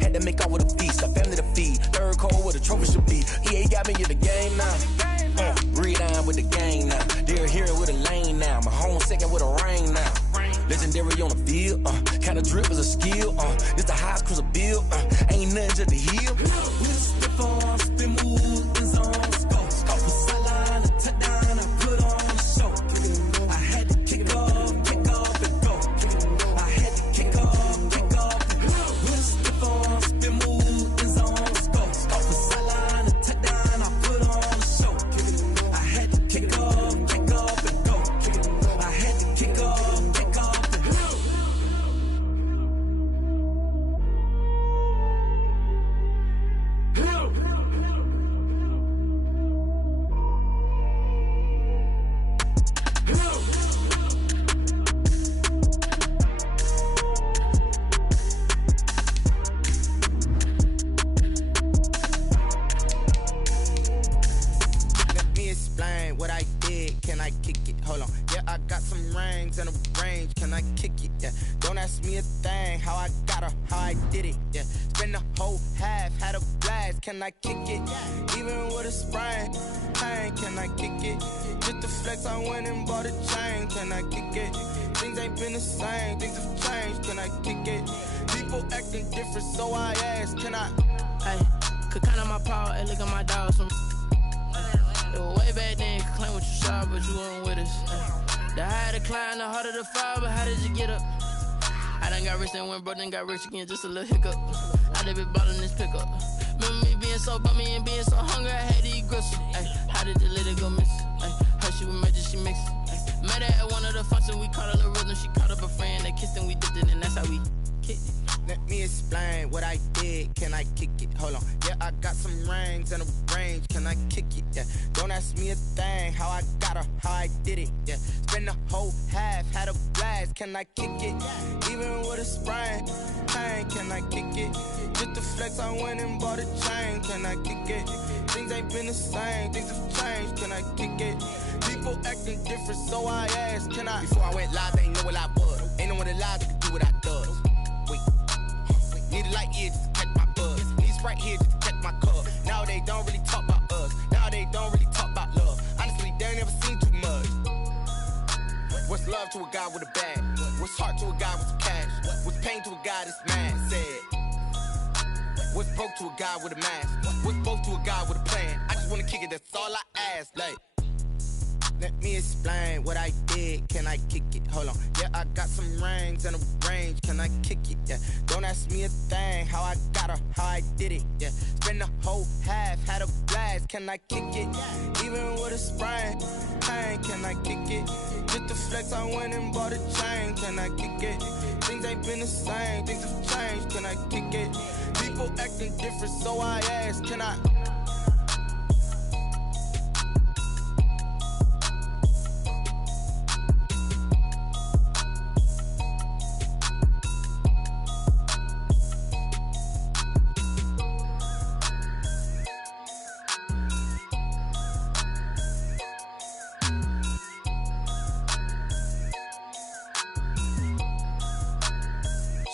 Had to make out with a feast, a family to feed. Third cold where the trophy should be. EA got me in the game now. Read on with the game now. They're here with a lane now. My home second with a rain now. Legendary on the field. Kinda drip is a skill. This the highest cruiser bill. Ain't nothing just to heal. With a stiff arm, spin move, and zone scope. Scope a sideline, a touchdown, I put on a show. I had to kick off and go. I had to kick off and go. With a stiff arm, spin move, and zone scope. Scope a sideline, a touchdown, I put on a show. I had to kick off and go. I had to kick off and go. In a range, can I kick it? Yeah. Don't ask me a thing, how I got her, how I did it. Yeah. Spend the whole half, had a blast, can I kick it? Even with a sprain, pain, can I kick it? Just the flex, I went and bought a chain, can I kick it? Things ain't been the same, things have changed, can I kick it? People acting different, so I ask, can I? Hey, could count on my power, and look at my dogs. It was way back then, could claim what you saw, but you weren't with us. The higher the climb, the harder the fall, but how did you get up? I done got rich and went broke, then got rich again, just a little hiccup. I done been ballin' this pickup. Remember me being so bummy and being so hungry, I had to eat gristle. Ay, how did the lady go miss? Ay, her she was magic, she mixed. Met her at one of the functions, we caught her the rhythm, she caught up a friend, they kissed and we dipped it, and that's how we kicked it. Let me explain what I did, can I kick it? Hold on, yeah, I got some rings and a range, can I kick it? Yeah, don't ask me a thing, how I got her, how I did it. Yeah, spend the whole half, had a blast, can I kick it? Even with a sprain, pain, can I kick it? Just the flex, I went and bought a chain, can I kick it? Things ain't been the same, things have changed, can I kick it? People acting different, so I asked, can I? Before I went live, they ain't know what I was. Ain't no one alive that could do what I does. Need a light here just to catch my buzz. Need Sprite here just to catch my cup. Now they don't really talk about us. Now they don't really talk about love. Honestly, they ain't never seen too much. What's love to a guy with a bag? What's heart to a guy with some cash? What's pain to a guy that's mad? Said. What's broke to a guy with a mask? What's both to a guy with a plan? I just wanna kick it, that's all I ask. Like, let me explain what I did, can I kick it? Hold on, yeah, I got some rings and a range, can I kick it? Yeah, don't ask me a thing, how I got her, how I did it. Yeah, spend the whole half, had a blast, can I kick it? Even with a sprain, pain, can I kick it? Just the flex, I went and bought a chain, can I kick it? Things ain't been the same, things have changed, can I kick it? People acting different, so I ask, can I?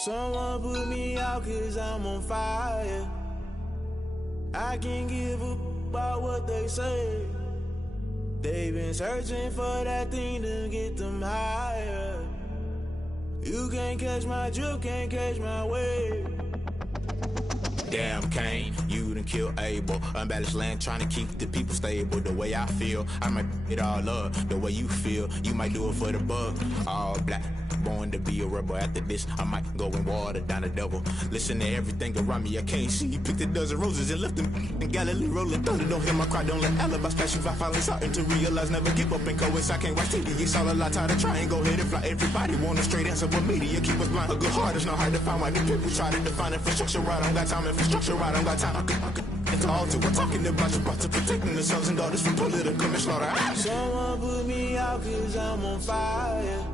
Someone put me out cause I'm on fire. I can't give a about what they say. They've been searching for that thing to get them higher. You can't catch my drift, can't catch my wave. Damn Kane, you done killed Abel. Unbalanced land trying to keep the people stable. The way I feel, I might it all up. The way you feel, you might do it for the bug. All black, born to be a rebel. After this, I might go and water down the devil. Listen to everything around me, I can't see. Picked a dozen roses and left them in Galilee rolling thunder. Don't hear my cry, don't let alibis pass you. I finally starting to realize, never give up and coincide. I can't watch TV, it's all a lot. Tired of trying, go ahead and fly. Everybody want a straight answer, but media keep us blind. A good heart is not hard to find. Why the people try to define infrastructure right? I don't got time, infrastructure right, I don't got time. I could it's all to we're talking about to protecting the sons and daughters from political manslaughter. Someone put me out cause I'm on fire.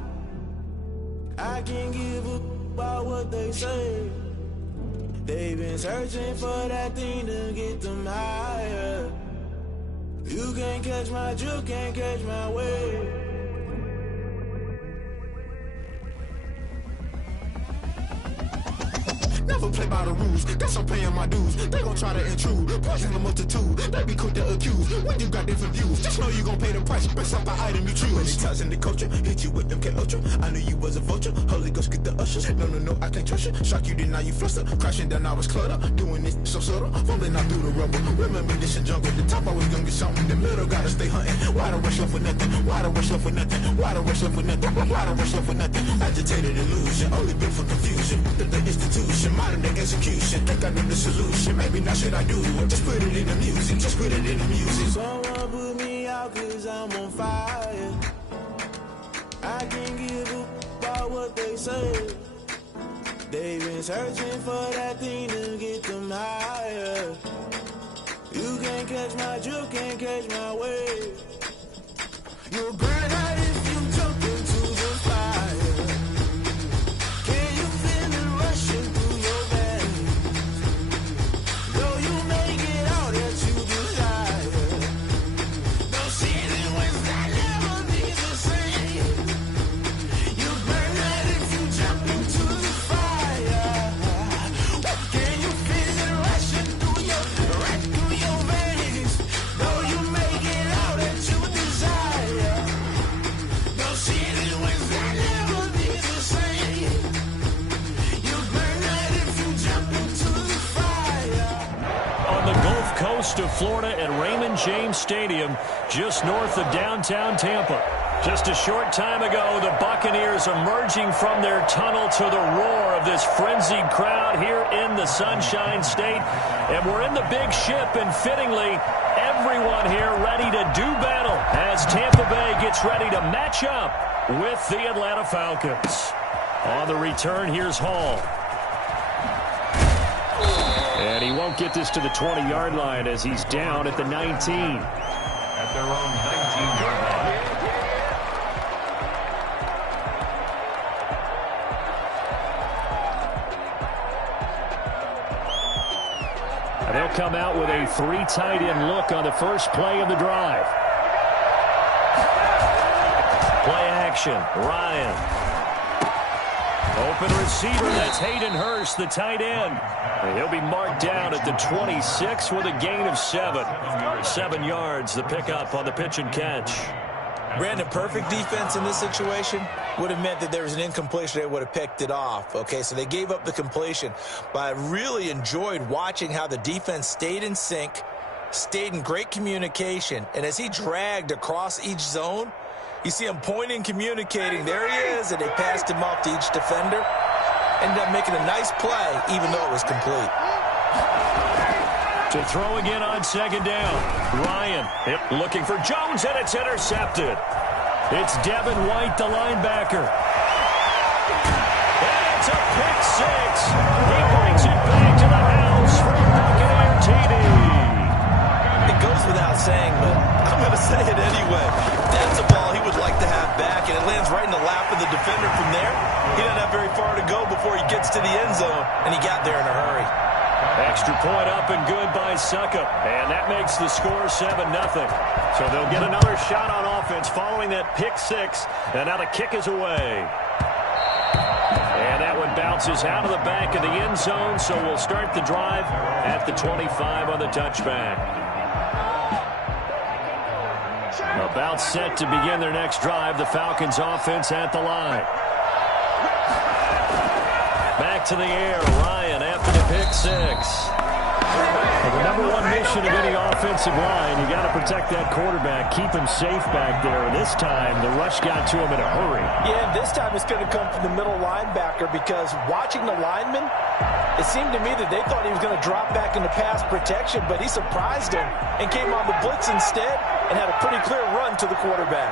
I can't give a about what they say. They've been searching for that thing to get them higher. You can't catch my drift, can't catch my wave. Never play by the rules. Guess I'm paying my dues. They gon' try to intrude. Poison the multitude. They be quick to accuse. When you got different views, just know you gon' pay the price based off the item you choose. Many times in the culture, hit you with MK Ultra. I knew you was a vulture. Holy Ghost get the ushers. No, I can't trust you. Shock you, then now you fluster. Crashing down, I was clutter. Doing this so subtle. Fumbling out through the rubble. Remember this in jungle. The top always gonna get something. The middle gotta stay hunting. Why the rush left for nothing? Why the rush left for nothing? Why the rush left for nothing? Why the rush left for nothing? Agitated illusion. Only built for confusion. The institution. Modern day execution. Think I know the solution. Maybe not should I do it? Just put it in the music. Just put it in the music. Someone put me out 'cause I'm on fire. I can't give a about what they say. They've been searching for that thing to get them higher. You can't catch my drift, can't catch my wave. You'll burn out if you jump into the fire. Can you feel it rushing through your veins? Though you may get out that you desire. Don't see it when that never be the same. You burn out if you jump into the fire. Can you feel it rushing through your veins? Though you may get out that you desire. Don't see it when that never be the same. You burn out if you jump into the fire. On the Gulf Coast of Florida at Raymond James Stadium, just north of downtown Tampa. Just a short time ago, the Buccaneers emerging from their tunnel to the roar of this frenzied crowd here in the Sunshine State. And we're in the big ship, and fittingly, everyone here ready to do battle as Tampa Bay gets ready to match up with the Atlanta Falcons. On the return, here's Hall. And he won't get this to the 20-yard line as he's down at the 19. At their own 19-yard line. And they'll come out with a 3 tight end look on the first play of the drive. Play action, Ryan. Open receiver, that's Hayden Hurst, the tight end. And he'll be marked down at the 26 with a gain of 7. 7 yards, the pickup on the pitch and catch. Brandon, perfect defense in this situation would have meant that there was an incompletion. They would have picked it off. Okay, so they gave up the completion. But I really enjoyed watching how the defense stayed in sync, stayed in great communication. And as he dragged across each zone, you see him pointing, communicating. There he is, and they passed him off to each defender. Ended up making a nice play, even though it was complete. To throw again on second down. Ryan looking for Jones, and it's intercepted. It's Devin White, the linebacker. And it's a pick six. He brings it back to the house for a Buccaneer TD. It goes without saying, but I'm going to say it anyway. That's a ball he would like to have back, and it lands right in the lap of the defender from there. He doesn't have very far to go before he gets to the end zone, and he got there in a hurry. Extra point up and good by Suckup. And that makes the score 7-0. So they'll get another shot on offense following that pick six. And now the kick is away. And that one bounces out of the back of the end zone. So we'll start the drive at the 25 on the touchback. About set to begin their next drive. The Falcons offense at the line. Back to the air, Ryan after the pick six. Well, the number one mission of any offensive line, you got to protect that quarterback, keep him safe back there. This time, the rush got to him in a hurry. Yeah, this time it's going to come from the middle linebacker because watching the lineman, it seemed to me that they thought he was going to drop back into pass protection, but he surprised him and came on the blitz instead and had a pretty clear run to the quarterback.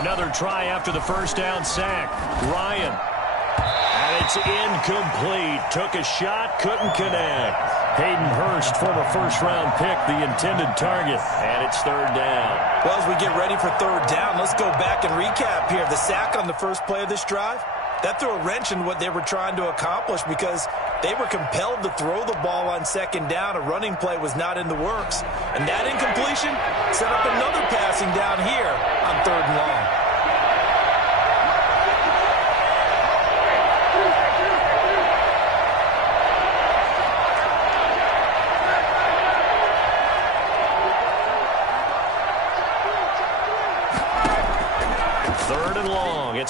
Another try after the first down sack. Ryan. And it's incomplete. Took a shot, couldn't connect. Hayden Hurst, former first-round pick, the intended target. And it's third down. Well, as we get ready for third down, let's go back and recap here. The sack on the first play of this drive, that threw a wrench in what they were trying to accomplish because they were compelled to throw the ball on second down. A running play was not in the works. And that incompletion set up another passing down here on third and long.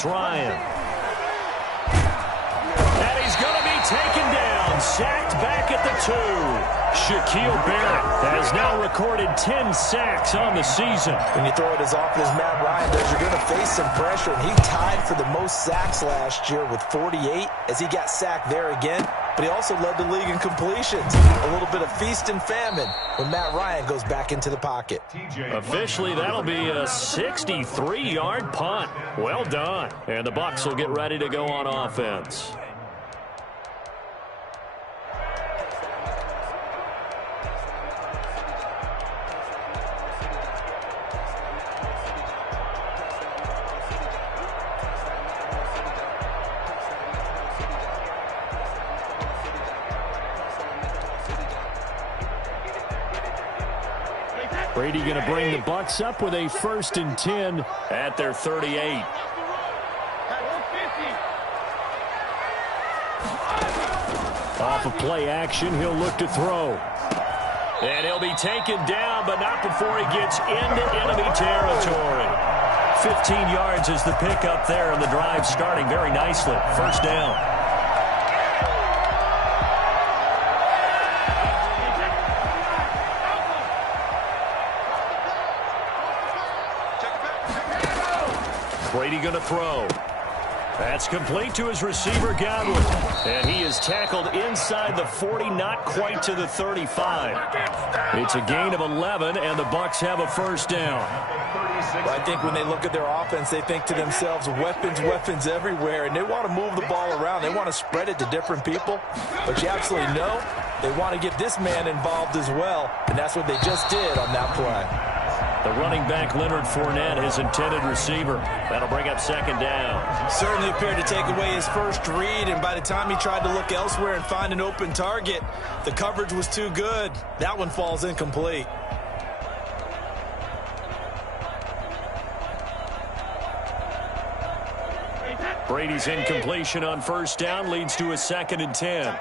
it's Ryan. And he's going to be taken down. Sacked back at the 2. Shaquille Barrett has now recorded 10 sacks on the season. When you throw it as often as Matt Ryan does, you're going to face some pressure. And he tied for the most sacks last year with 48 as he got sacked there again. But he also led the league in completions. A little bit of feast and famine when Matt Ryan goes back into the pocket. Officially, that'll be a 63-yard punt. Well done. And the Bucs will get ready to go on offense. Brady going to bring the Bucs up with a 1st and 10 at their 38. Off of play action, he'll look to throw. And he'll be taken down, but not before he gets into enemy territory. 15 yards is the pickup there, and the drive starting very nicely. 1st down. Brady going to throw. That's complete to his receiver, Godwin. And he is tackled inside the 40, not quite to the 35. It's a gain of 11, and the Bucs have a 1st down. Well, I think when they look at their offense, they think to themselves, weapons, weapons everywhere, and they want to move the ball around. They want to spread it to different people. But you absolutely know they want to get this man involved as well, and that's what they just did on that play. The running back, Leonard Fournette, his intended receiver. That'll bring up 2nd down. Certainly appeared to take away his first read, and by the time he tried to look elsewhere and find an open target, the coverage was too good. That one falls incomplete. Brady's incompletion on 1st down leads to a 2nd and 10.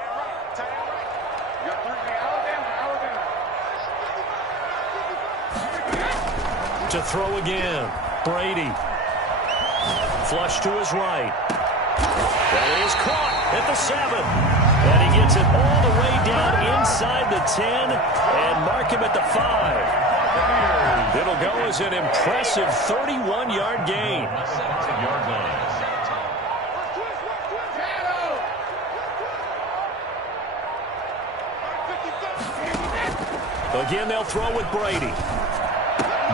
To throw again. Brady. Flush to his right. That is caught at the 7. And he gets it all the way down inside the 10 and mark him at the 5. It'll go as an impressive 31-yard gain. Again, they'll throw with Brady.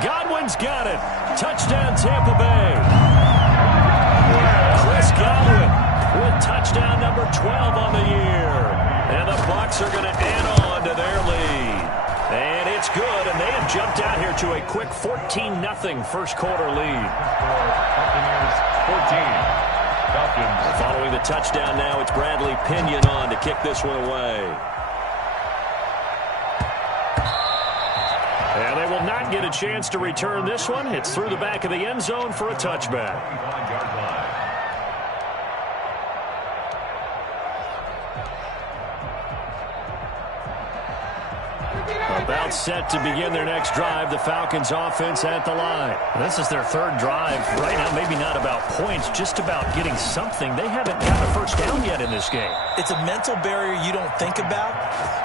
Godwin's got it. Touchdown, Tampa Bay. Chris Godwin with touchdown number 12 on the year. And the Bucs are going to add on to their lead. And it's good, and they have jumped out here to a quick 14-0 first quarter lead. Buccaneers 14. Falcons. Following the touchdown now, it's Bradley Pinion on to kick this one away. And they will not get a chance to return this one. It's through the back of the end zone for a touchback. About set to begin their next drive. The Falcons offense at the line. This is their 3rd drive. Right now, maybe not about points, just about getting something. They haven't gotten a 1st down yet in this game. It's a mental barrier you don't think about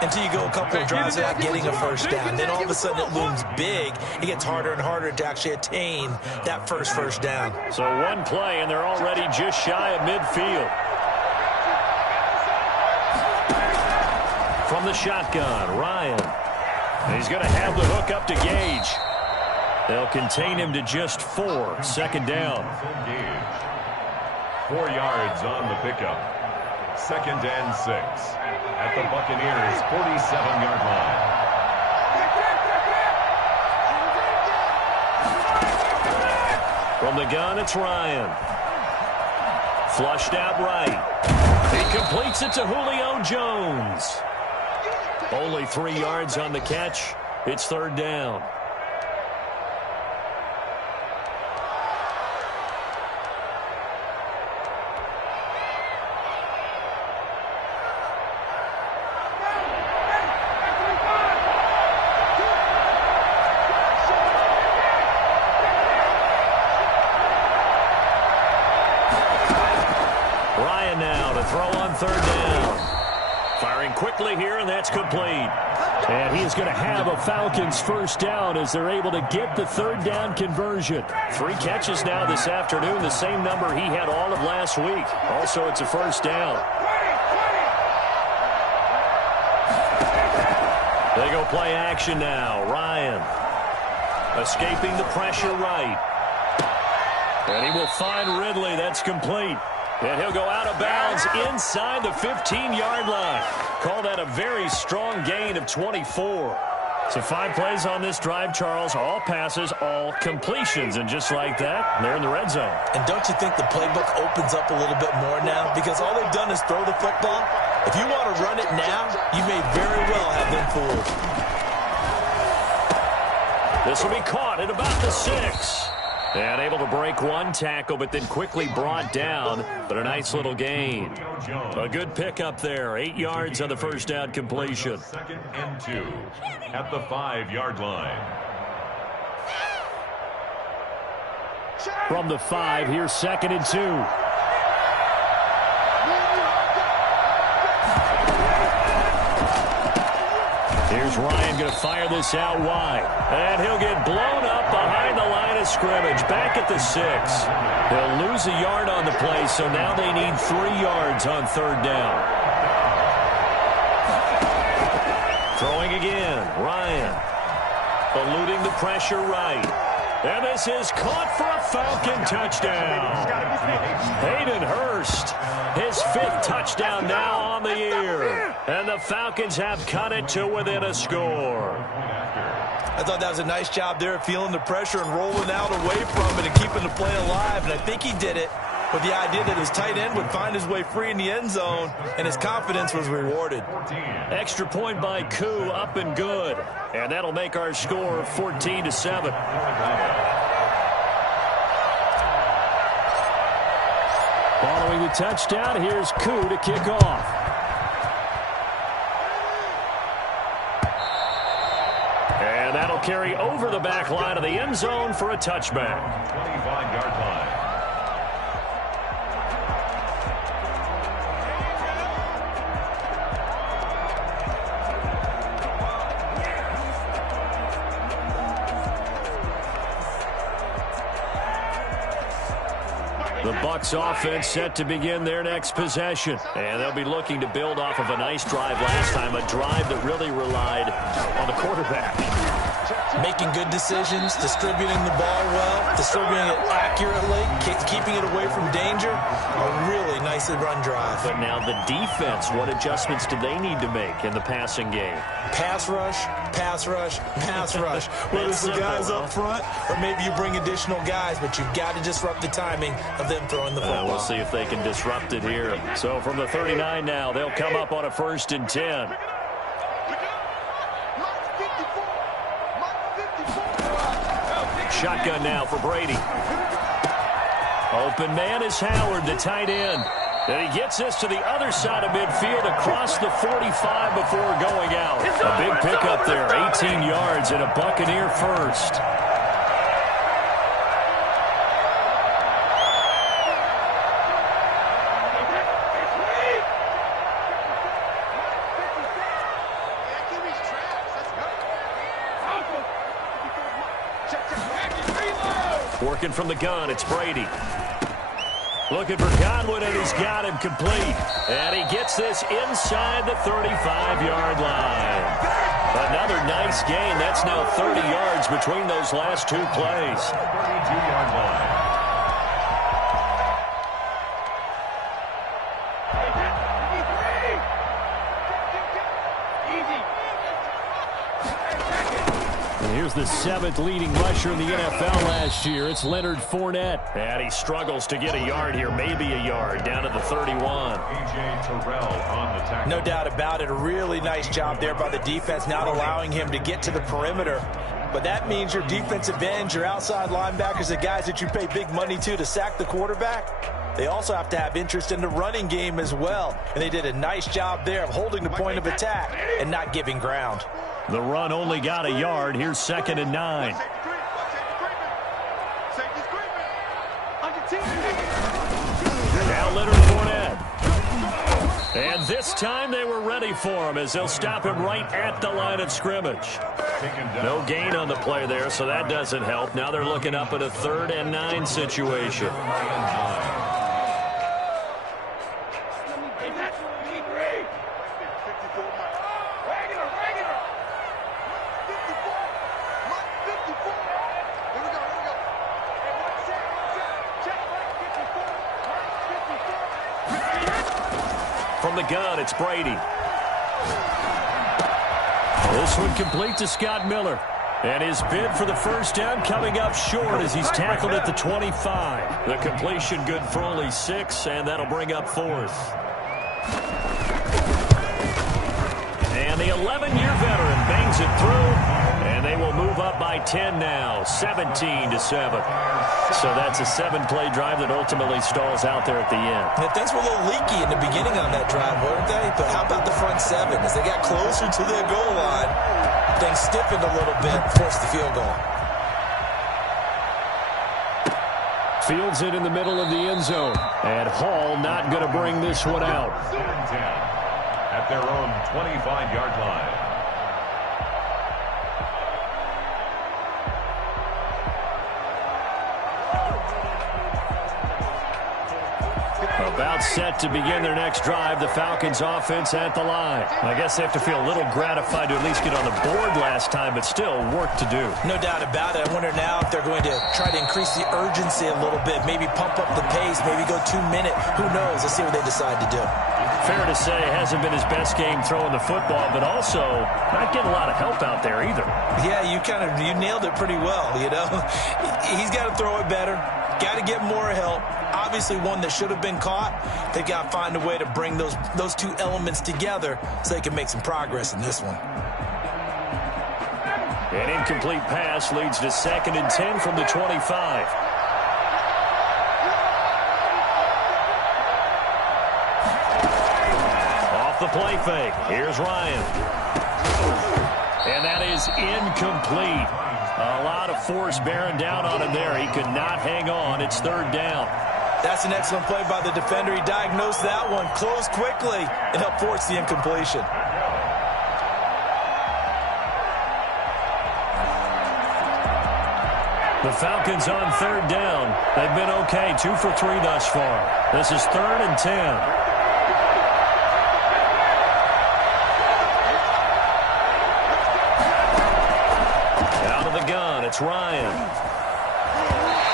until you go a couple of drives without getting a 1st down. Then all of a sudden it looms big. It gets harder and harder to actually attain that first down. So one play, and they're already just shy of midfield. From the shotgun, Ryan. He's going to have the hook up to Gage. They'll contain him to just 4. 2nd down. 4 yards on the pickup. 2nd and 6 at the Buccaneers' 47-yard line. From the gun, it's Ryan. Flushed out right. He completes it to Julio Jones. Only 3 yards on the catch. It's 3rd down. third down. Firing quickly here, and that's complete. And he is going to have a Falcons first down as they're able to get the third down conversion. 3 catches now this afternoon, the same number he had all of last week. Also, it's a first down. They go play action now. Ryan escaping the pressure right. And he will find Ridley. That's complete. And he'll go out of bounds inside the 15-yard line. Call that a very strong gain of 24. So 5 plays on this drive, Charles. All passes, all completions. And just like that, they're in the red zone. And don't you think the playbook opens up a little bit more now? Because all they've done is throw the football. If you want to run it now, you may very well have been fooled. This will be caught at about the 6. And able to break 1 tackle, but then quickly brought down. But a nice little gain. A good pickup there. 8 yards on the first down completion. 2nd and 2 at the 5-yard line. From the 5, here's 2nd and 2. Here's Ryan going to fire this out wide. And he'll get blown up behind the line of scrimmage. Back at the 6. They'll lose a yard on the play, so now they need 3 yards on third down. Throwing again. Ryan eluding the pressure right. And this is caught for a Falcon touchdown. Hayden Hurst, his 5th touchdown now on the year. And the Falcons have cut it to within a score. I thought that was a nice job there, feeling the pressure and rolling out away from it and keeping the play alive. And I think he did it with the idea that his tight end would find his way free in the end zone, and his confidence was rewarded. Extra point by Koo, up and good. And that'll make our score 14-7. Following the touchdown, here's Koo to kick off. And that'll carry over the back line of the end zone for a touchback. 25-yard line. The Bucs offense set to begin their next possession. And they'll be looking to build off of a nice drive last time, a drive that really relied on the quarterback. Making good decisions, distributing the ball well, distributing it accurately, keeping it away from danger. A really nicely run drive. But now the defense, what adjustments do they need to make in the passing game? Pass rush, pass rush, pass rush. Whether it's the guys up front or maybe you bring additional guys, but you've got to disrupt the timing of them throwing the football. We'll see if they can disrupt it here. So from the 39 now, they'll come up on a 1st and 10. Shotgun now for Brady. Open man is Howard, the tight end. And he gets this to the other side of midfield across the 45 before going out. A big pickup there, 18 yards and a Buccaneer first. Working from the gun, it's Brady. Looking for Godwin, and he's got him complete. And he gets this inside the 35-yard line. Another nice gain. That's now 30 yards between those last 2 plays. 32-yard line. Here's the 7th leading rusher in the NFL last year. It's Leonard Fournette. And he struggles to get a yard here, maybe a yard, down to the 31. A.J. Terrell on the tackle. No doubt about it. A really nice job there by the defense, not allowing him to get to the perimeter. But that means your defensive ends, your outside linebackers, the guys that you pay big money to sack the quarterback, they also have to have interest in the running game as well. And they did a nice job there of holding the point of attack and not giving ground. The run only got a yard. Here's 2nd and 9. Now Leonard Fournette. And this time they were ready for him as they'll stop him right at the line of scrimmage. No gain on the play there, so that doesn't help. Now they're looking up at a 3rd and 9 situation. From the gun, it's Brady. This one complete to Scott Miller. And his bid for the first down coming up short as he's tackled at the 25. The completion good for only 6, and that'll bring up 4th. And the 11-year veteran bangs it through, and they will move up by 10 now, 17-7. So that's a 7-play drive that ultimately stalls out there at the end. Yeah, things were a little leaky in the beginning on that drive, weren't they? But how about the front 7? As they got closer to their goal line, things stiffened a little bit, forced the field goal. Fields it in the middle of the end zone. And Hall not going to bring this one out. 3rd and 10 at their own 25-yard line. About set to begin their next drive, the Falcons offense at the line. I guess they have to feel a little gratified to at least get on the board last time, but still work to do. No doubt about it. I wonder now if they're going to try to increase the urgency a little bit, maybe pump up the pace, maybe go 2-minute. Who knows? Let's see what they decide to do. Fair to say it hasn't been his best game throwing the football, but also not getting a lot of help out there either. Yeah, you nailed it pretty well, you know. He's got to throw it better. Got to get more help. Obviously one that should have been caught. They've got to find a way to bring those two elements together so they can make some progress in this one. An incomplete pass leads to 2nd and 10 from the 25. Off the play fake. Here's Ryan. And that is incomplete. A lot of force bearing down on him there. He could not hang on. It's 3rd down. That's an excellent play by the defender. He diagnosed that one, closed quickly, and helped force the incompletion. The Falcons on 3rd down. They've been okay, 2 for 3 thus far. This is 3rd and 10. Out of the gun, it's Ryan.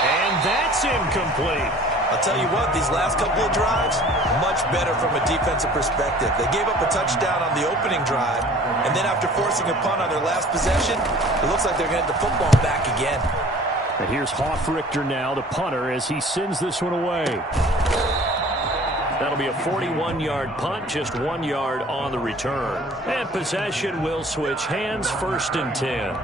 And that's incomplete. I'll tell you what, these last couple of drives, much better from a defensive perspective. They gave up a touchdown on the opening drive, and then after forcing a punt on their last possession, it looks like they're going to get the football back again. And here's Hoffrichter now, the punter, as he sends this one away. That'll be a 41-yard punt, just 1 yard on the return. And possession will switch hands, 1st and 10.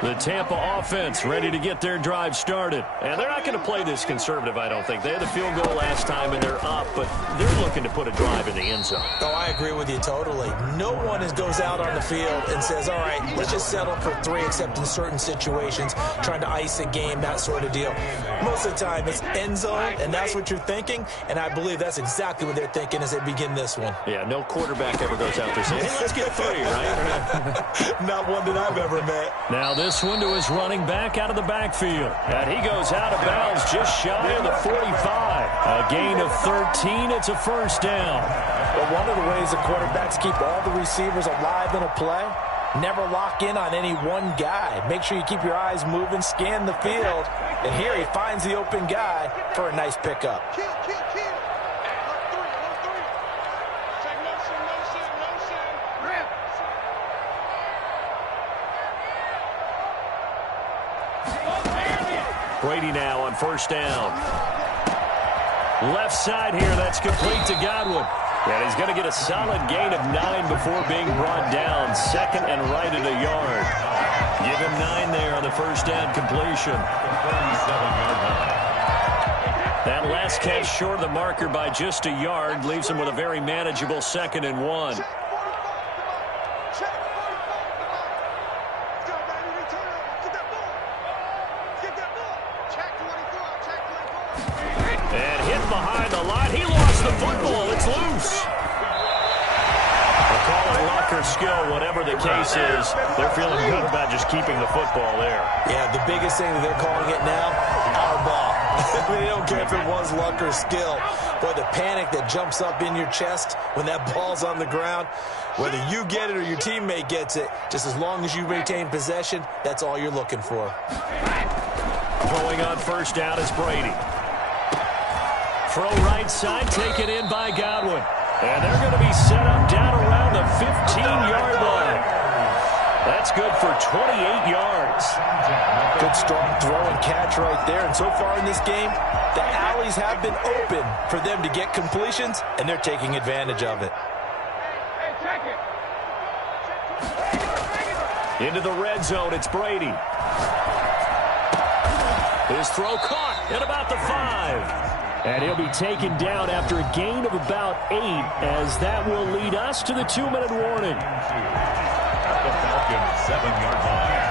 The Tampa offense ready to get their drive started. And they're not going to play this conservative, I don't think. They had the field goal last time, and they're up, but they're looking to put a drive in the end zone. Oh, I agree with you totally. No one goes out on the field and says, all right, let's just settle for 3, except in certain situations, trying to ice a game, that sort of deal. Most of the time, it's end zone, and that's what you're thinking, and I believe that's exactly what they're thinking as they begin this one. Yeah, no quarterback ever goes out there saying, hey, let's get 3, right? Not one that I've ever met. Now this one to his running back out of the backfield. And he goes out of bounds just shy of the 45. A gain of 13. It's a 1st down. But one of the ways the quarterbacks keep all the receivers alive in a play, never lock in on any one guy. Make sure you keep your eyes moving, scan the field. And here he finds the open guy for a nice pickup. Brady now on 1st down. Left side here, that's complete to Godwin. And he's going to get a solid gain of 9 before being brought down. 2nd and right at a yard. Give him 9 there on the 1st down completion. That last catch short of the marker by just a yard leaves him with a very manageable 2nd and 1. And hit behind the line. He lost the football. It's loose. Call it luck or skill, whatever the case is. They're feeling good about just keeping the football there. Yeah, the biggest thing that they're calling it now, our ball. I mean, they don't care if it was luck or skill. But the panic that jumps up in your chest when that ball's on the ground, whether you get it or your teammate gets it, just as long as you retain possession, that's all you're looking for. Throwing on first down is Brady. Throw right side, taken in by Godwin. And they're going to be set up down around the 15-yard line. That's good for 28 yards. Good strong throw and catch right there. And so far in this game, the alleys have been open for them to get completions, and they're taking advantage of it. Into the red zone, it's Brady. His throw caught at about the 5. And he'll be taken down after a gain of about 8, as that will lead us to the 2-minute warning. At the Falcons' 7-yard line.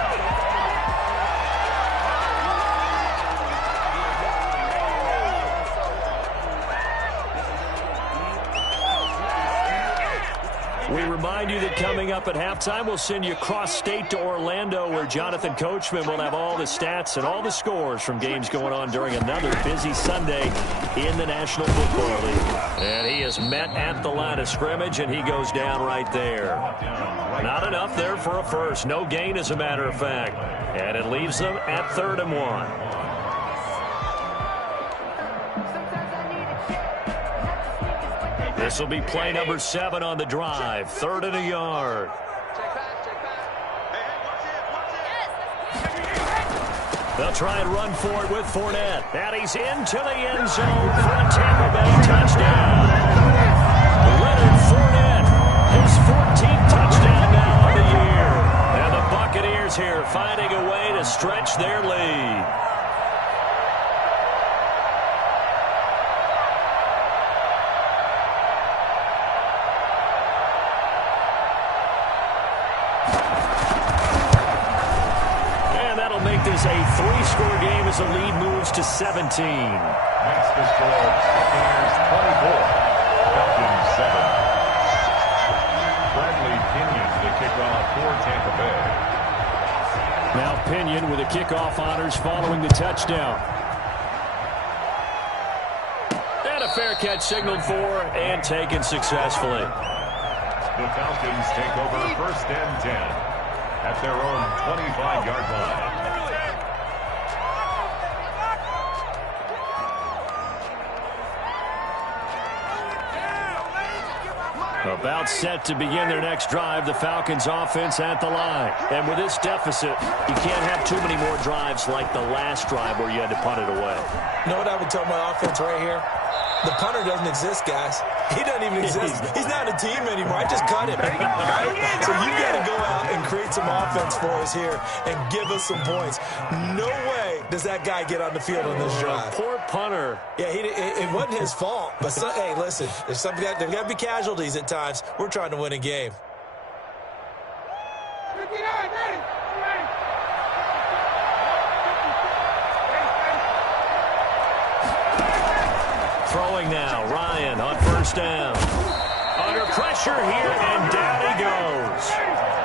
We remind you that coming up at halftime, we'll send you cross-state to Orlando, where Jonathan Coachman will have all the stats and all the scores from games going on during another busy Sunday in the National Football League. And he is met at the line of scrimmage, and he goes down right there. Not enough there for a first. No gain, as a matter of fact. And it leaves them at 3rd and 1. This will be play number 7 on the drive. 3rd and a yard. They'll try and run for it with Fournette. And he's into the end zone for a Tampa Bay touchdown. Leonard Fournette, his 14th touchdown now on the year. And the Buccaneers here finding a way to stretch their lead. This a 3-score game as the lead moves to 17. Makes the score Buccaneers 24, Falcons 7. Bradley Pinion the kickoff for Tampa Bay. Now Pinion with the kickoff honors following the touchdown. And a fair catch signaled for and taken successfully. The Falcons take over 1st and 10 at their own 25-yard line. About set to begin their next drive, the Falcons offense at the line. And with this deficit, you can't have too many more drives like the last drive where you had to punt it away. You know what I would tell my offense right here? The punter doesn't exist, guys. He doesn't even exist. He's not a team anymore. I just cut him. Right? So you got to go out and create some offense for us here and give us some points. No way does that guy get on the field on this drive. Poor punter. Yeah, it wasn't his fault. But, hey, listen, there's got to be casualties at times. We're trying to win a game. Throwing now, Ryan on first down. Under pressure here, and down he goes.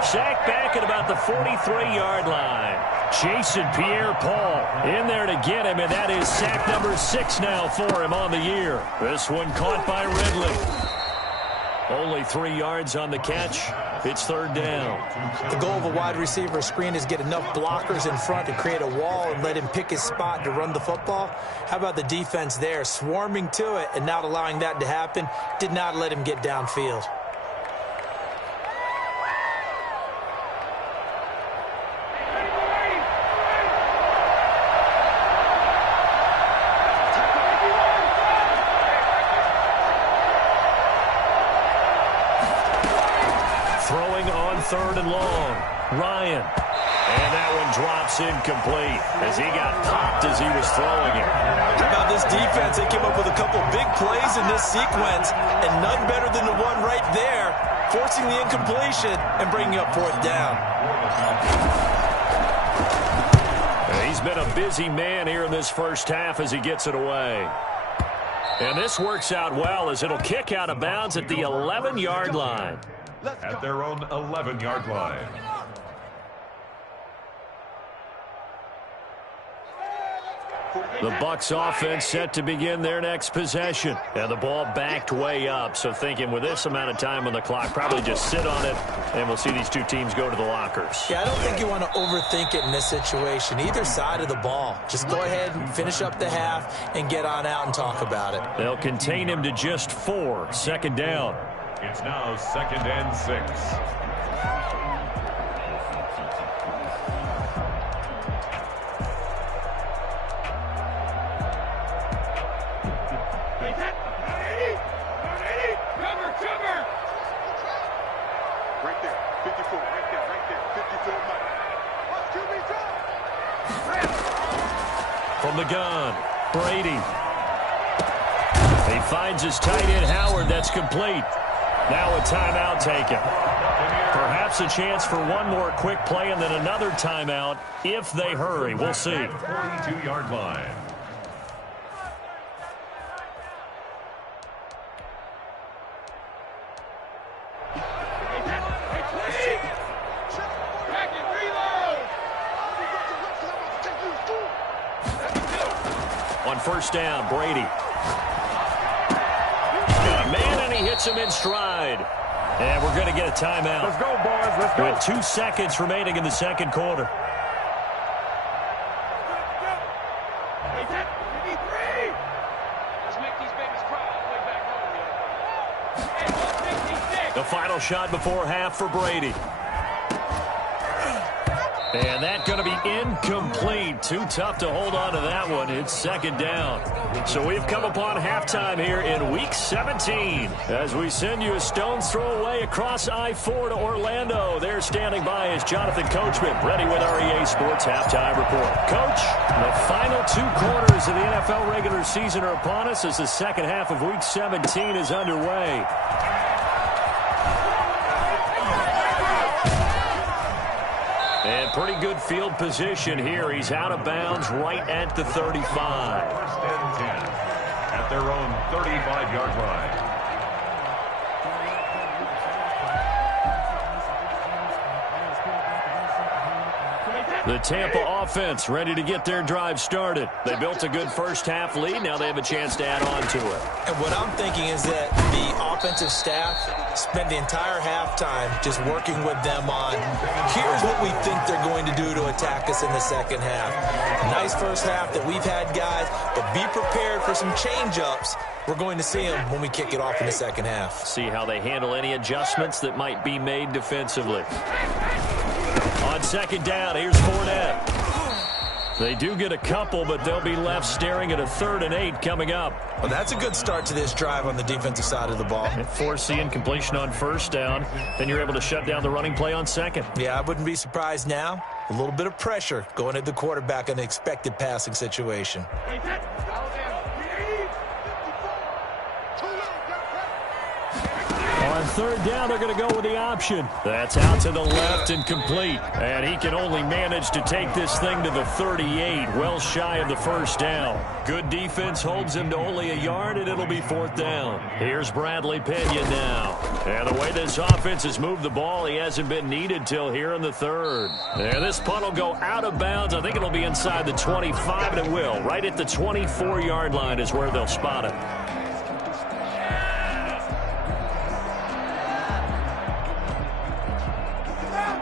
Sacked back at about the 43-yard line. Jason Pierre-Paul in there to get him, and that is sack number 6 now for him on the year. This one caught by Ridley. Only 3 yards on the catch. It's 3rd down. The goal of a wide receiver screen is get enough blockers in front to create a wall and let him pick his spot to run the football. How about the defense there, swarming to it and not allowing that to happen? Did not let him get downfield. Throwing on 3rd and long. Ryan. And that one drops incomplete as he got popped as he was throwing it. How about this defense? They came up with a couple big plays in this sequence, and none better than the one right there, forcing the incompletion and bringing up 4th down. He's been a busy man here in this first half as he gets it away. And this works out well as it'll kick out of bounds at the 11-yard line. At their own 11-yard line. The Bucs offense set to begin their next possession. And the ball backed way up. So thinking with this amount of time on the clock, probably just sit on it, and we'll see these two teams go to the lockers. Yeah, I don't think you want to overthink it in this situation. Either side of the ball. Just go ahead and finish up the half and get on out and talk about it. They'll contain him to just 4. Second down. It's now 2nd and 6. From the gun, Brady. He finds his tight end, Howard. That's complete. Now a timeout taken. Perhaps a chance for one more quick play and then another timeout if they hurry. We'll see. 42-yard line. On first down, Brady. Got a man, and he hits him in stride. And we're going to get a timeout. Let's go, boys. Let's go. With 2 seconds remaining in the second quarter. The final shot before half for Brady. And that's going to be incomplete. Too tough to hold on to that one. It's second down. So we've come upon halftime here in Week 17. As we send you a stone's throw away across I-4 to Orlando. There standing by is Jonathan Coachman, ready with our EA Sports Halftime Report. Coach, the final 2 quarters of the NFL regular season are upon us as the second half of Week 17 is underway. And pretty good field position here. He's out of bounds right at the 35. 1st and 10 at their own 35-yard line. The Tampa offense ready to get their drive started. They built a good first half lead. Now they have a chance to add on to it. And what I'm thinking is that the offensive staff spent the entire halftime just working with them on, here's what we think they're going to do to attack us in the second half. Nice first half that we've had, guys, but be prepared for some change-ups. We're going to see them when we kick it off in the second half. See how they handle any adjustments that might be made defensively. On second down, here's Fournette. They do get a couple, but they'll be left staring at a 3rd and 8 coming up. Well, that's a good start to this drive on the defensive side of the ball. Forcing completion on first down, then you're able to shut down the running play on second. Yeah, I wouldn't be surprised now. A little bit of pressure going at the quarterback in the expected passing situation. On third down, they're going to go with the option. That's out to the left and complete. And he can only manage to take this thing to the 38, well shy of the first down. Good defense holds him to only a yard, and it'll be 4th down. Here's Bradley Pinion now. And the way this offense has moved the ball, he hasn't been needed till here in the 3rd. And this punt will go out of bounds. I think it'll be inside the 25, and it will. Right at the 24-yard line is where they'll spot it.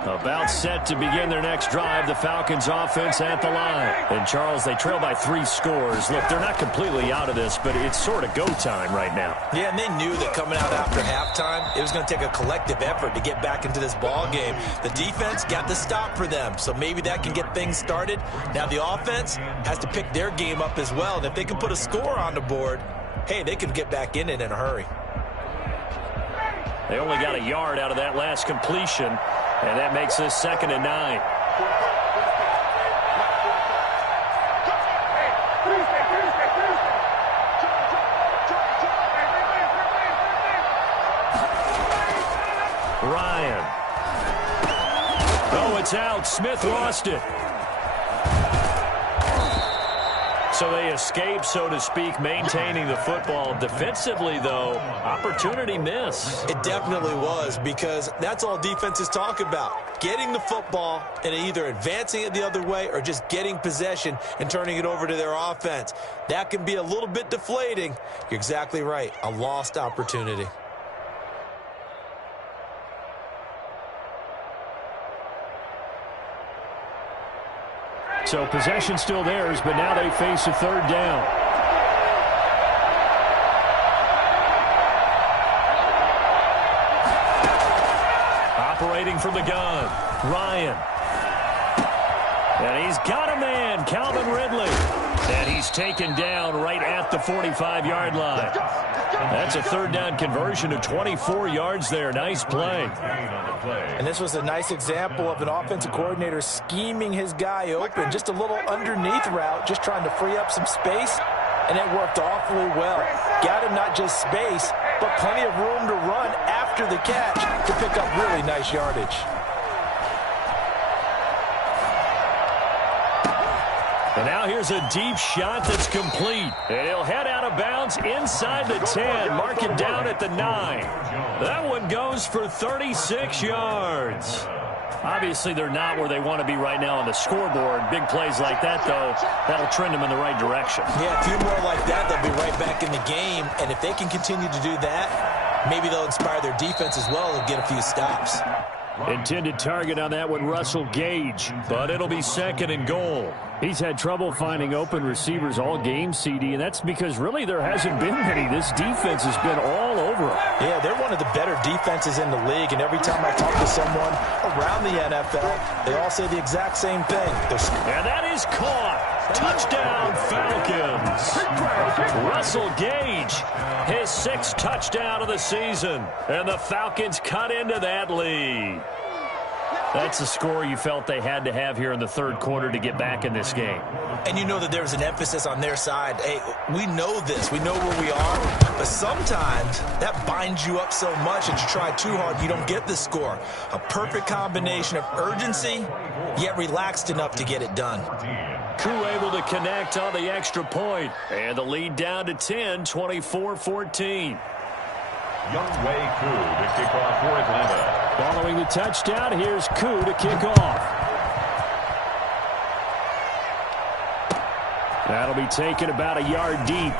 About set to begin their next drive, the Falcons offense at the line. And, Charles, they trail by 3 scores. Look, they're not completely out of this, but it's sort of go time right now. Yeah, and they knew that coming out after halftime, it was going to take a collective effort to get back into this ball game. The defense got the stop for them, so maybe that can get things started. Now the offense has to pick their game up as well, and if they can put a score on the board, hey, they can get back in it in a hurry. They only got a yard out of that last completion. And that makes this 2nd and 9. Ryan. Oh, it's out. Smith lost it. So they escape, so to speak, maintaining the football. Defensively, though, opportunity miss. It definitely was, because that's all defenses talk about. Getting the football and either advancing it the other way or just getting possession and turning it over to their offense. That can be a little bit deflating. You're exactly right. A lost opportunity. So possession still theirs, but now they face a third down. Operating from the gun, Ryan. And he's got a man, Calvin Ridley. And he's taken down right at the 45-yard line. That's a third down conversion of 24 yards there. Nice play. And this was a nice example of an offensive coordinator scheming his guy open. Just a little underneath route, just trying to free up some space. And it worked awfully well. Got him not just space, but plenty of room to run after the catch to pick up really nice yardage. And now here's a deep shot that's complete. And he'll head out of bounds inside the 10. Mark it down at the 9. That one goes for 36 yards. Obviously, they're not where they want to be right now on the scoreboard. Big plays like that, though, that'll trend them in the right direction. Yeah, a few more like that, they'll be right back in the game. And if they can continue to do that, maybe they'll inspire their defense as well and get a few stops. Intended target on that one, Russell Gage. But it'll be second and goal. He's had trouble finding open receivers all game, CD, and that's because really there hasn't been many. This defense has been all over them. Yeah, they're one of the better defenses in the league, and every time I talk to someone around the NFL, they all say the exact same thing. And that is caught. Touchdown, Falcons. Russell Gage, his 6th touchdown of the season. And the Falcons cut into that lead. That's the score you felt they had to have here in the third quarter to get back in this game. And you know that there's an emphasis on their side. Hey, we know this. We know where we are. But sometimes that binds you up so much that you try too hard, you don't get the score. A perfect combination of urgency, yet relaxed enough to get it done. Koo able to connect on the extra point. And the lead down to 10, 24-14. Younghoe Koo to kick off for Atlanta. Following the touchdown, here's Koo to kick off. That'll be taken about a yard deep.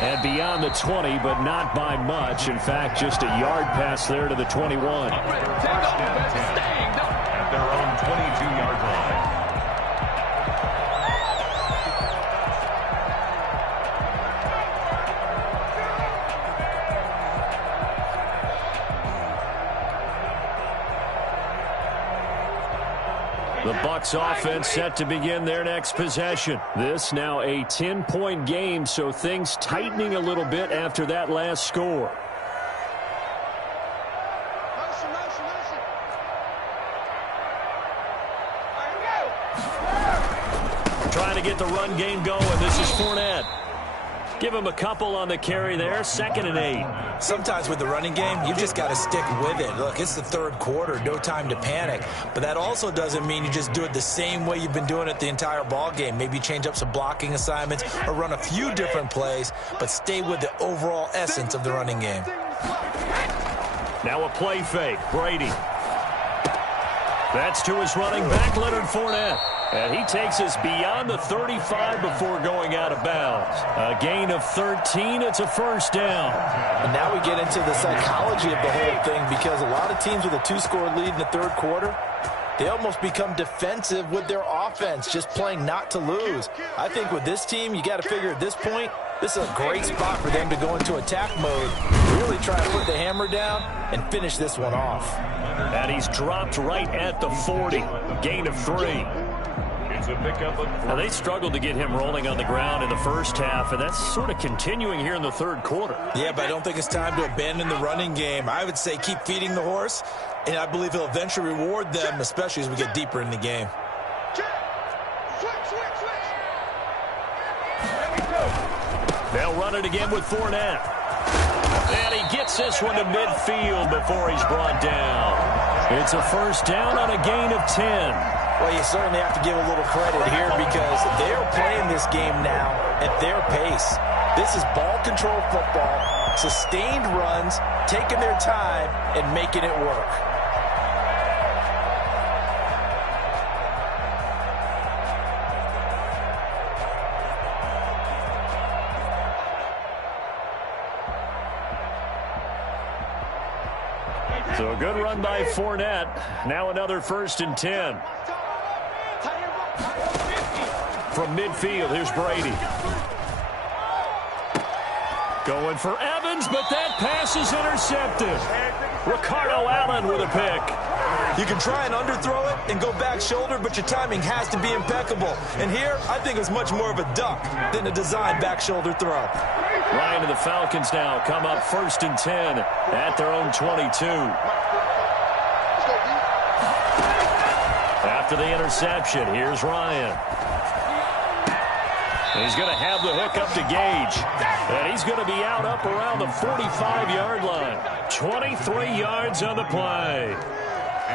And beyond the 20, but not by much. In fact, just a yard pass there to the 21. At their own 22-yard line. The Bucs offense set to begin their next possession. This now a 10-point game, so things tightening a little bit after that last score. Trying to get the run game going. This is Fournette. Give him a couple on the carry there. 2nd and 8. Sometimes with the running game, you just got to stick with it. Look, it's the third quarter. No time to panic. But that also doesn't mean you just do it the same way you've been doing it the entire ball game. Maybe change up some blocking assignments or run a few different plays, but stay with the overall essence of the running game. Now a play fake. Brady. That's to his running back, Leonard Fournette. And he takes us beyond the 35 before going out of bounds. A gain of 13. It's a first down. And now we get into the psychology of the whole thing, because a lot of teams with a 2-score lead in the third quarter, they almost become defensive with their offense, just playing not to lose. I think with this team, you got to figure at this point, this is a great spot for them to go into attack mode, really try to put the hammer down and finish this one off. And he's dropped right at the 40. Gain of 3. Now, they struggled to get him rolling on the ground in the first half, and that's sort of continuing here in the third quarter. Yeah, but I don't think it's time to abandon the running game. I would say keep feeding the horse, and I believe he'll eventually reward them, especially as we get deeper in the game. They'll run it again with Fournette. And he gets this one to midfield before he's brought down. It's a first down on a gain of 10. Well, you certainly have to give a little credit here because they're playing this game now at their pace. This is ball control football, sustained runs, taking their time, and making it work. So a good run by Fournette. Now another 1st and 10. From midfield, here's Brady. Going for Evans, but that pass is intercepted. Ricardo Allen with a pick. You can try and underthrow it and go back shoulder, but your timing has to be impeccable. And here, I think it's much more of a duck than a designed back shoulder throw. Ryan and the Falcons now come up 1st and 10 at their own 22. After the interception, here's Ryan. He's going to have the hook up to Gage. And he's going to be out up around the 45-yard line. 23 yards on the play.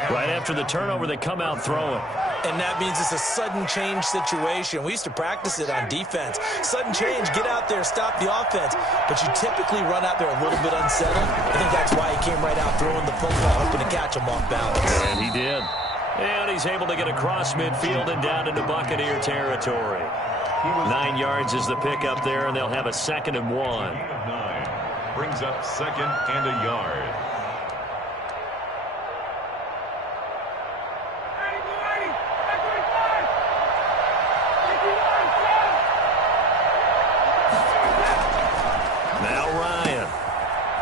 Right after the turnover, they come out throwing. And that means it's a sudden change situation. We used to practice it on defense. Sudden change, get out there, stop the offense. But you typically run out there a little bit unsettled. I think that's why he came right out throwing the football, hoping to catch him off balance. And he did. And he's able to get across midfield and down into Buccaneer territory. 9 yards is the pickup there, and they'll have a 2nd and 1. Brings up 2nd and a yard.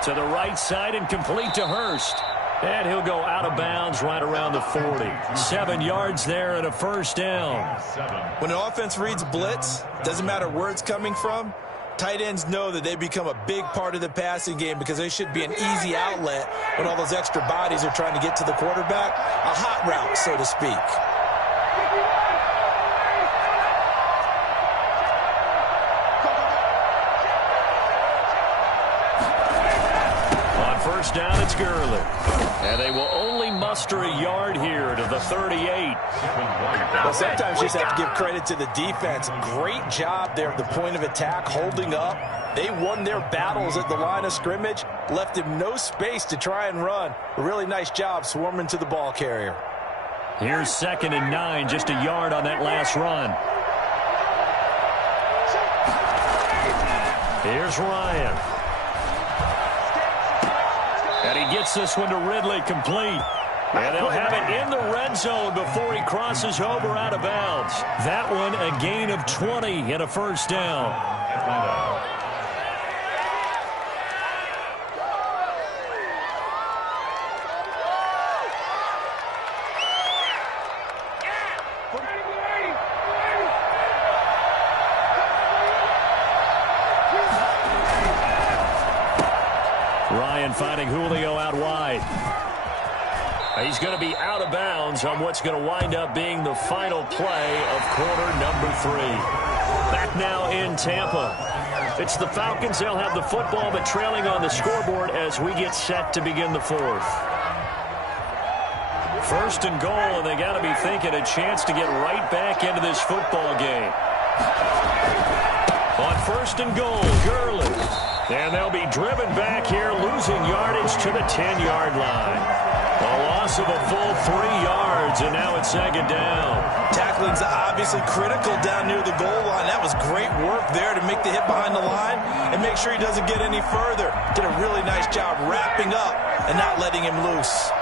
To the right side and complete to Hurst. And he'll go out of bounds right around the 40. 7 yards there and a 1st down. When an offense reads blitz, doesn't matter where it's coming from, tight ends know that they become a big part of the passing game because they should be an easy outlet when all those extra bodies are trying to get to the quarterback. A hot route, so to speak. First down, it's Gurley. And they will only muster a yard here to the 38. Well, sometimes you just have to give credit to the defense. Great job there at the point of attack, holding up. They won their battles at the line of scrimmage, left him no space to try and run. A really nice job swarming to the ball carrier. Here's 2nd and 9, just a yard on that last run. Here's Ryan. And he gets this one to Ridley complete. And they'll have it in the red zone before he crosses over out of bounds. That one a gain of 20 and a 1st down. Ryan finding Julio out wide. He's going to be out of bounds on what's going to wind up being the final play of quarter number 3. Back now in Tampa. It's the Falcons. They'll have the football, but trailing on the scoreboard as we get set to begin the 4th. 1st and goal, and they got to be thinking a chance to get right back into this football game. On 1st and goal, Gurley. And they'll be driven back here, losing yardage to the 10-yard line. A loss of a full 3 yards, and now it's 2nd down. Tackling's obviously critical down near the goal line. That was great work there to make the hit behind the line and make sure he doesn't get any further. Did a really nice job wrapping up and not letting him loose.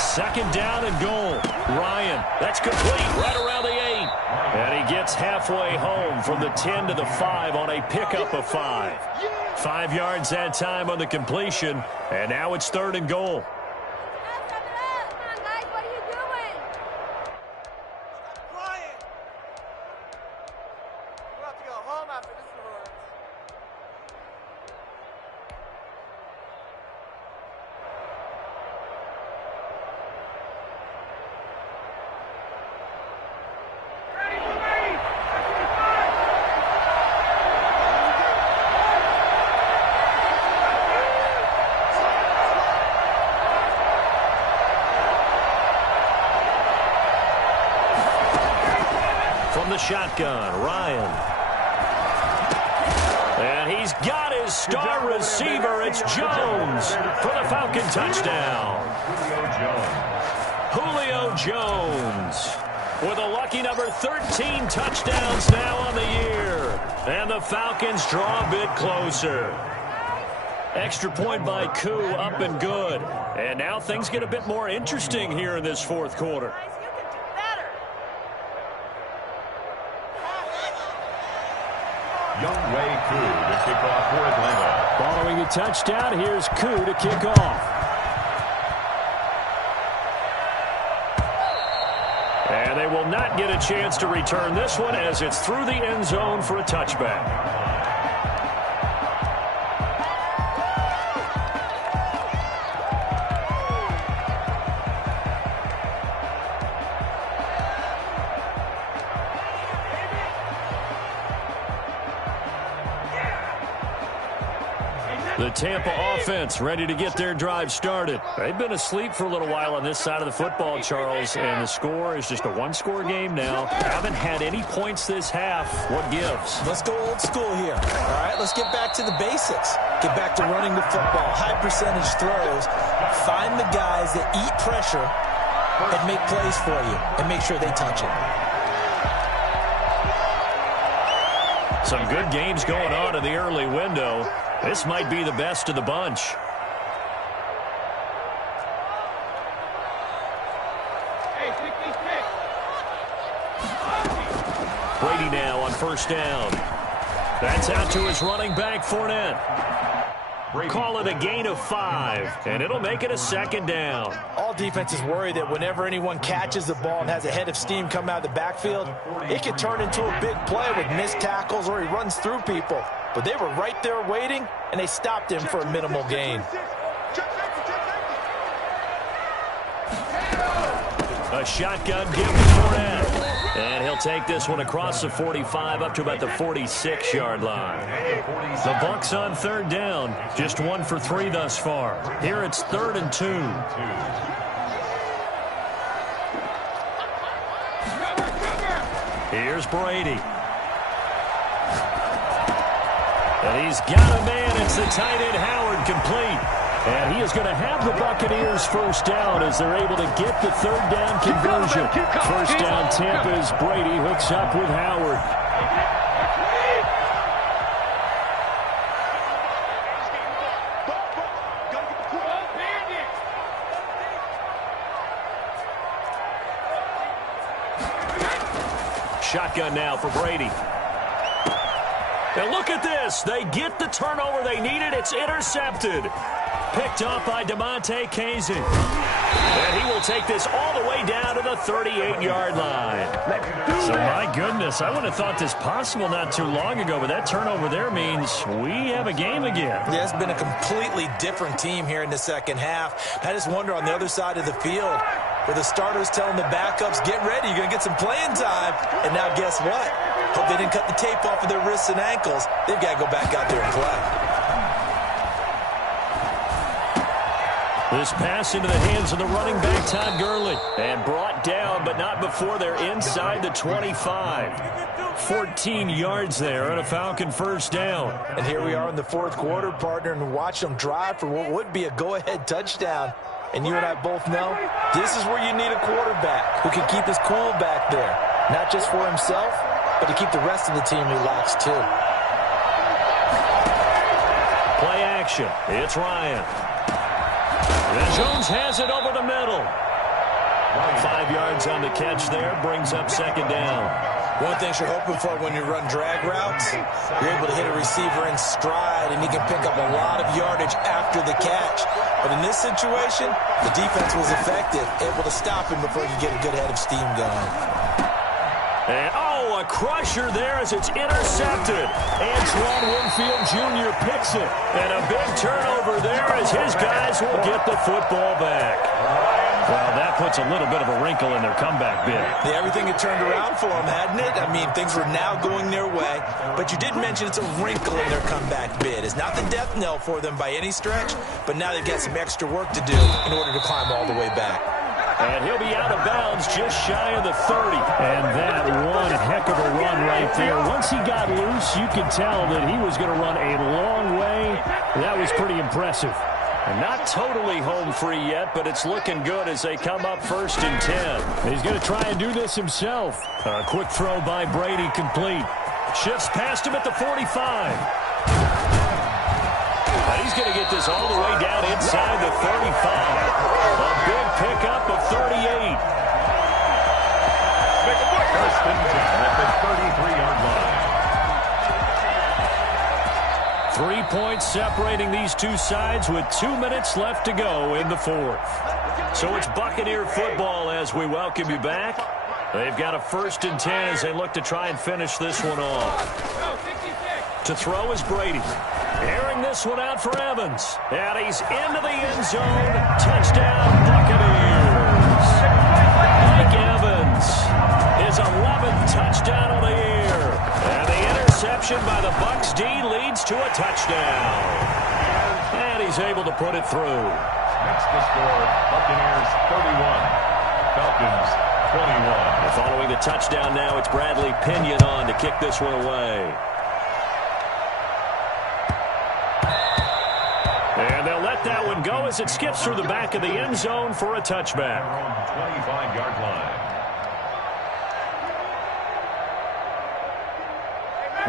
Second down and goal. Ryan, that's complete right around the 8. And he gets halfway home from the 10 to the 5 on a pickup of 5. 5 yards that time on the completion. And now it's 3rd and goal. shotgun. Ryan. And he's got his star receiver. It's Jones for the Falcon touchdown. Julio Jones with a lucky number 13 touchdowns now on the year. And the Falcons draw a bit closer. Extra point by Koo, up and good. And now things get a bit more interesting here in this fourth quarter. Young Wei Koo to kick off for Atlanta. Following the touchdown, here's Koo to kick off. And they will not get a chance to return this one as it's through the end zone for a touchback. The Tampa offense ready to get their drive started. They've been asleep for a little while on this side of the football, Charles, and the score is just a one-score game now. Haven't had any points this half. What gives? Let's go old school here. All right, let's get back to the basics. Get back to running the football, high percentage throws. Find the guys that eat pressure and make plays for you and make sure they touch it. Some good games going on in the early window. This might be the best of the bunch. Brady now on first down. That's out to his running back, Fournette. Call it a gain of 5, and it'll make it a second down. All defenses worry that whenever anyone catches the ball and has a head of steam come out of the backfield, it can turn into a big play with missed tackles or he runs through people. But they were right there waiting, and they stopped him for a minimal gain. A shotgun give to Fournette. And he'll take this one across the 45 up to about the 46-yard line. The Bucs on third down. Just 1 for 3 thus far. Here it's 3rd and 2. Here's Brady. And he's got a man. It's the tight end Howard complete. And he is going to have the Buccaneers first down as they're able to get the 3rd down conversion. First down Tampa as Brady hooks up with Howard. Shotgun now for Brady. And look at this. They get the turnover they needed. It's intercepted. Picked up by DeMonte Casey. And he will take this all the way down to the 38-yard line. So, my goodness, I wouldn't have thought this possible not too long ago, but that turnover there means we have a game again. Yeah, it's been a completely different team here in the second half. I just wonder on the other side of the field, where the starters telling the backups, get ready, you're going to get some playing time. And now guess what? Hope they didn't cut the tape off of their wrists and ankles. They've got to go back out there and play. This pass into the hands of the running back, Todd Gurley. And brought down, but not before they're inside the 25. 14 yards there on a Falcon first down. And here we are in the fourth quarter, partner, and watch them drive for what would be a go-ahead touchdown. And you and I both know this is where you need a quarterback who can keep his cool back there. Not just for himself, but to keep the rest of the team relaxed too. Play action. It's Ryan. And Jones has it over the middle. 5 yards on the catch there. Brings up second down. One thing you're hoping for when you run drag routes, you're able to hit a receiver in stride, and he can pick up a lot of yardage after the catch. But in this situation, the defense was effective, able to stop him before he could get a good head of steam going. And, a crusher there as it's intercepted. Antoine Winfield Jr. picks it. And a big turnover there as his guys will get the football back. Well, that puts a little bit of a wrinkle in their comeback bid. Yeah, everything had turned around for them, hadn't it? I mean, things were now going their way. But you did mention it's a wrinkle in their comeback bid. It's not the death knell for them by any stretch, but now they've got some extra work to do in order to climb all the way back. And he'll be out of bounds just shy of the 30. And that one heck of a run right there. Once he got loose, you could tell that he was going to run a long way. That was pretty impressive. And not totally home free yet, but it's looking good as they come up 1st and 10. He's going to try and do this himself. A quick throw by Brady, complete. Shifts past him at the 45. He's going to get this all the way down inside the 35. A big pickup of 38. First and 10 at the 33-yard line. 3 points separating these two sides with 2 minutes left to go in the fourth. So it's Buccaneer football as we welcome you back. They've got a 1st and 10 as they look to try and finish this one off. To throw is Brady. Airing this one out for Evans. And he's into the end zone. Touchdown, Buccaneers. Mike Evans, his 11th touchdown of the year. And the interception by the Bucs D leads to a touchdown. And he's able to put it through. Next to score, Buccaneers 31, Falcons 21. And following the touchdown now, it's Bradley Pinion on to kick this one away. And they'll let that one go as it skips through the back of the end zone for a touchback. 25-yard line.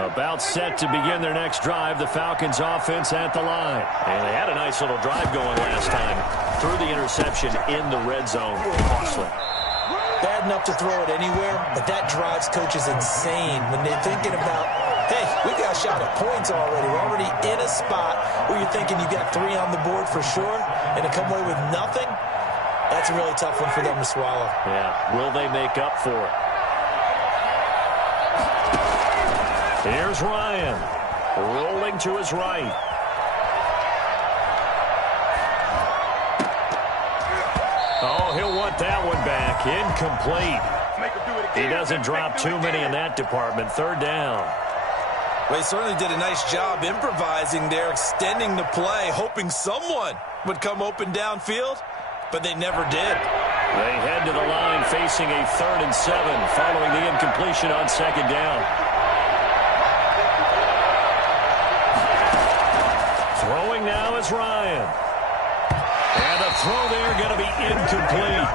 About set to begin their next drive, the Falcons offense at the line. And they had a nice little drive going last time. Threw the interception in the red zone. Costly. Bad enough to throw it anywhere, but that drives coaches insane when they're thinking about, hey, we got a shot at points already. We're already in a spot where you're thinking you got 3 on the board for sure, and to come away with nothing, that's a really tough one for them to swallow. Yeah, will they make up for it? Here's Ryan, rolling to his right. Oh, he'll want that one back. Incomplete. He doesn't drop too many in that department. 3rd down. Well, he certainly did a nice job improvising there, extending the play, hoping someone would come open downfield, but they never did. They head to the line facing a 3rd and 7 following the incompletion on 2nd down. Throwing now is Ryan. And the throw there going to be incomplete.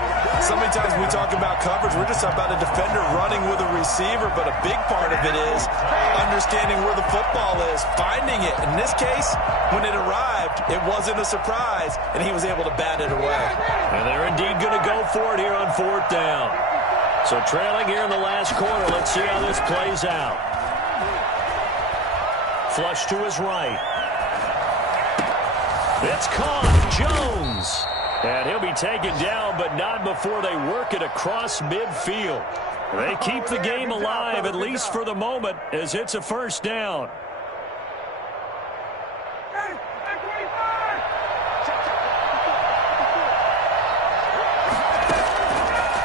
So many times when we talk about coverage, we're just talking about a defender running with a receiver, but a big part of it is understanding where the football is, finding it. In this case, when it arrived, it wasn't a surprise, and he was able to bat it away. And they're indeed going to go for it here on 4th down. So trailing here in the last quarter, let's see how this plays out. Flush to his right. It's caught. Jones. And he'll be taken down, but not before they work it across midfield. They keep the game alive, at least for the moment, as it's a 1st down.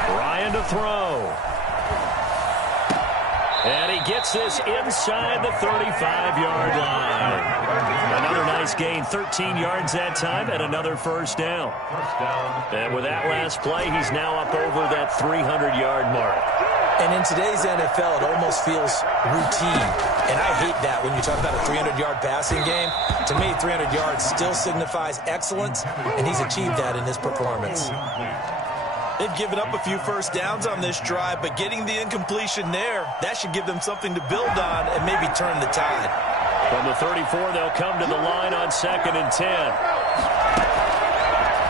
Ryan to throw. And he gets this inside the 35-yard line. Another nice gain, 13 yards that time, and another 1st down. And with that last play, he's now up over that 300-yard mark. And in today's NFL, it almost feels routine. And I hate that when you talk about a 300-yard passing game. To me, 300 yards still signifies excellence, and he's achieved that in his performance. They've given up a few 1st downs on this drive, but getting the incompletion there, that should give them something to build on and maybe turn the tide. From the 34, they'll come to the line on 2nd and 10.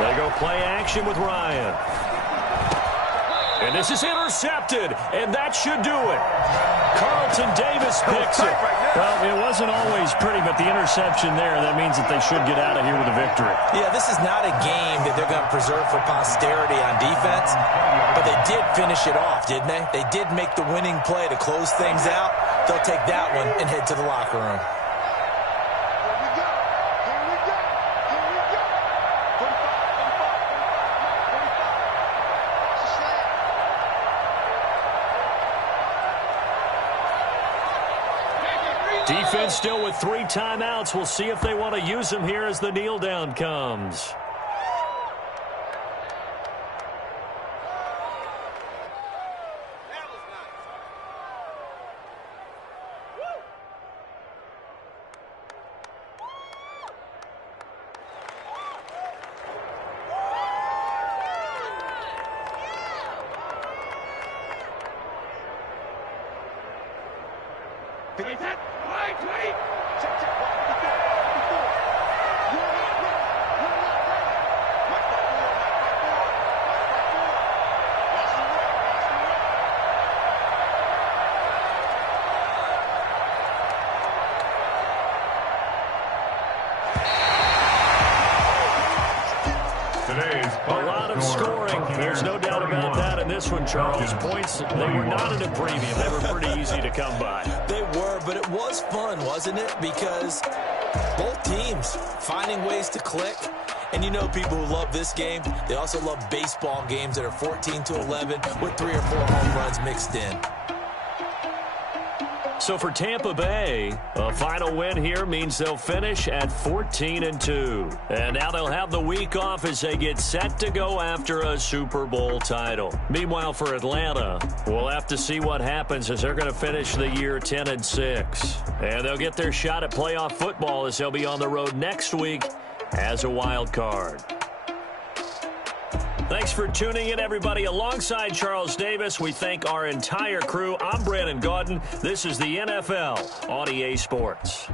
They go play action with Ryan. And this is intercepted, and that should do it. Carlton Davis picks it. Well, it wasn't always pretty, but the interception there, that means that they should get out of here with a victory. Yeah, this is not a game that they're going to preserve for posterity on defense, but they did finish it off, didn't they? They did make the winning play to close things out. They'll take that one and head to the locker room. Defense still with 3 timeouts. We'll see if they want to use them here as the kneel down comes. A lot of scoring. There's no doubt about that in this one, Charles. Points, they were not at a premium. They were pretty easy to come by. They were, but it was fun, wasn't it? Because both teams finding ways to click. And you know people who love this game, they also love baseball games that are 14-11 with 3 or 4 home runs mixed in. So for Tampa Bay, a final win here means they'll finish at 14-2. And now they'll have the week off as they get set to go after a Super Bowl title. Meanwhile, for Atlanta, we'll have to see what happens as they're going to finish the year 10-6. And they'll get their shot at playoff football as they'll be on the road next week as a wild card. Thanks for tuning in, everybody. Alongside Charles Davis, we thank our entire crew. I'm Brandon Gaudin. This is the NFL on EA Sports.